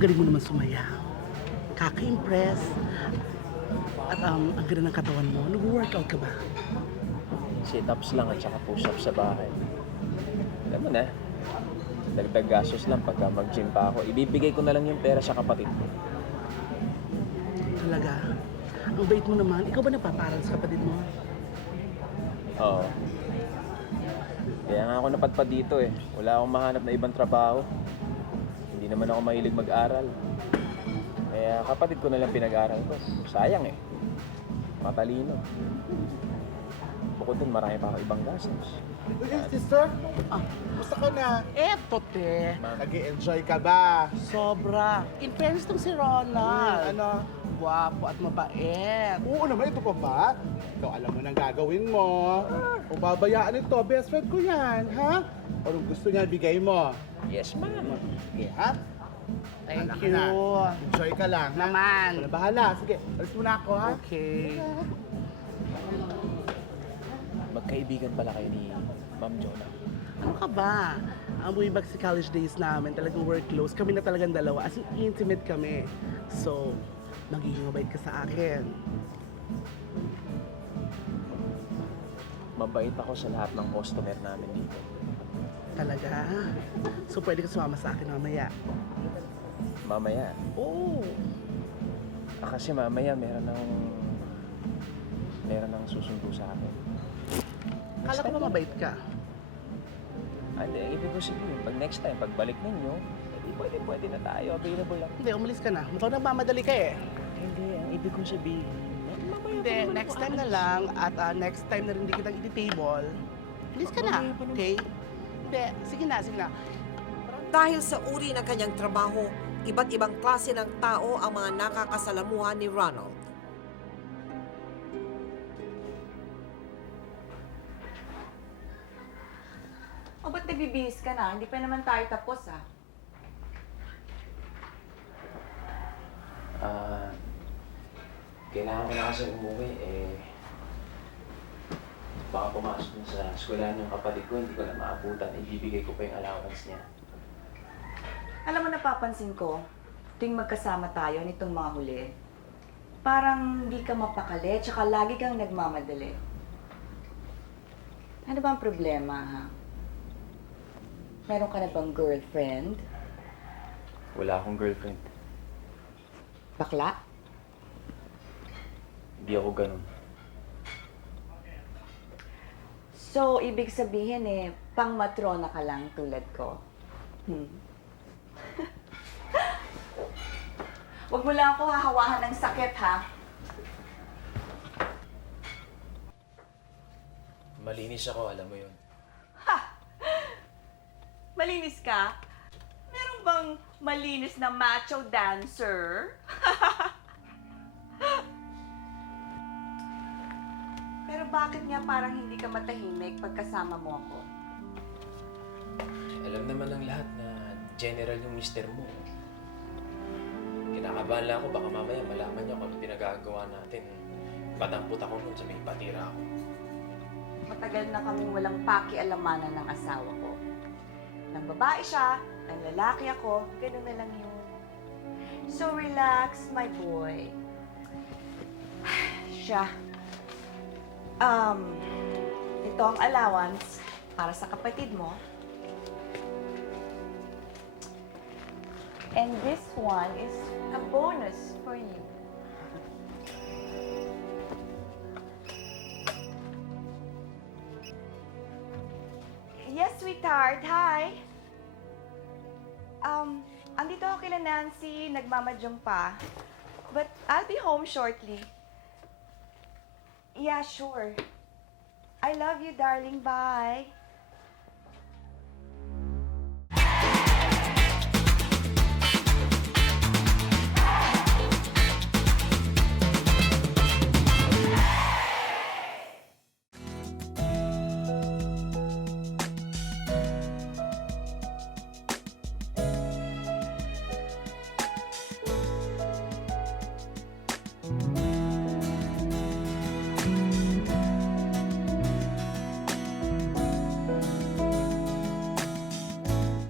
galing mo naman sumayaw. Kaka-impress. At ang ganda ng katawan mo. Nag-workout ka ba? Sit-ups lang at saka push-ups sa bahay. Alam mo na, dagdag gastos lang pagka mag-gym pa ako. Ibibigay ko na lang yung pera sa kapatid ko. Talaga. Ang bait mo naman. Ikaw ba napaparal sa kapatid mo? Oo. Kaya nga ako napadpad dito eh. Wala akong mahanap na ibang trabaho. Hindi naman ako mahilig mag-aral. Kaya kapatid ko na lang pinag-aral ko. Sayang eh. Matalino. Bukod dun, marami pa ako ibang gastos. Uy, sister, gusto ka na? Eto, te. Nag-i-enjoy ka ba? Sobra. In fairness tong si Ronald. Ano? Gwapo at mabait. Oo naman, ito pa ba? Ikaw alam mo nang gagawin mo. Kung babayaan ito, best friend ko yan, ha? O kung gusto niya, bigay mo. Yes, ma'am. Sige, ha? Thank Wala ka you. na. Enjoy ka lang, ha? Naman. Wala bahala. Sige, alis muna ako, ha? Okay. Magkaibigan pala kayo ni Ma'am Jonah. Ano ka ba? Ang way back sa college days namin, talagang work close. Kami na talagang dalawa. As in, intimate kami. So, magiging mabait ka sa akin. Mabait ako sa lahat ng customer namin dito. Talaga? So, pwede ka sumama sa akin mamaya. Mamaya. Oo. Kasi mamaya meron ng susundo sa akin. Kala ko ba mabait ka? Hindi, ibig ko sabihin, pag next time, pagbalik ninyo, hindi pwede na tayo, available lang. Hindi, umalis ka na. Mukhang nagmamadali ka eh. Hindi, ang ibig ko sabihin, mamaya Hindi, next time na lang. At next time na rin hindi kitang iti-table. Umalis ka na, okay? Hindi, sige na, sige na. Dahil sa uri ng kanyang trabaho, iba't ibang klase ng tao ang mga nakakasalamuhan ni Ronald. O ba't nagbibihis ka na? Hindi pa naman tayo tapos ah. Kailangan ko na kasi umuwi, baka pumasok na sa eskwelahan yung kapatid ko, hindi ko na maabutan, ibibigay ko pa yung allowance niya. Alam mo, napapansin ko, tuwing magkasama tayo nitong mga huli, parang hindi ka mapakali, tsaka lagi kang nagmamadali. Ano ba ang problema, ha? Meron ka na bang girlfriend? Wala akong girlfriend. Bakla? Hindi ako ganun. So, ibig sabihin pang matrona ka lang tulad ko. Huwag mo lang ako hahawahan ng sakit, ha? Malinis ako, alam mo yun. Malinis ka? Meron bang malinis na macho dancer? Pero bakit nga parang hindi ka matahimik pagkasama mo ako? Alam naman ng lahat na general yung mister mo. Kinakabahan lang ako, baka mamaya malaman niya kung ano pinagagawa natin. Patamput ako nun, sabihin patira ako. Matagal na kaming walang pakialamanan ng asawa ko. Nang babae siya, nang lalaki ako, ganun na lang yun. So relax, my boy. Siya. Ito ang allowance para sa kapatid mo. And this one is a bonus for you. Yes, sweetheart. Hi. Andito ako kila Nancy, nagmamadyong pa. But I'll be home shortly. Yeah, sure. I love you, darling. Bye.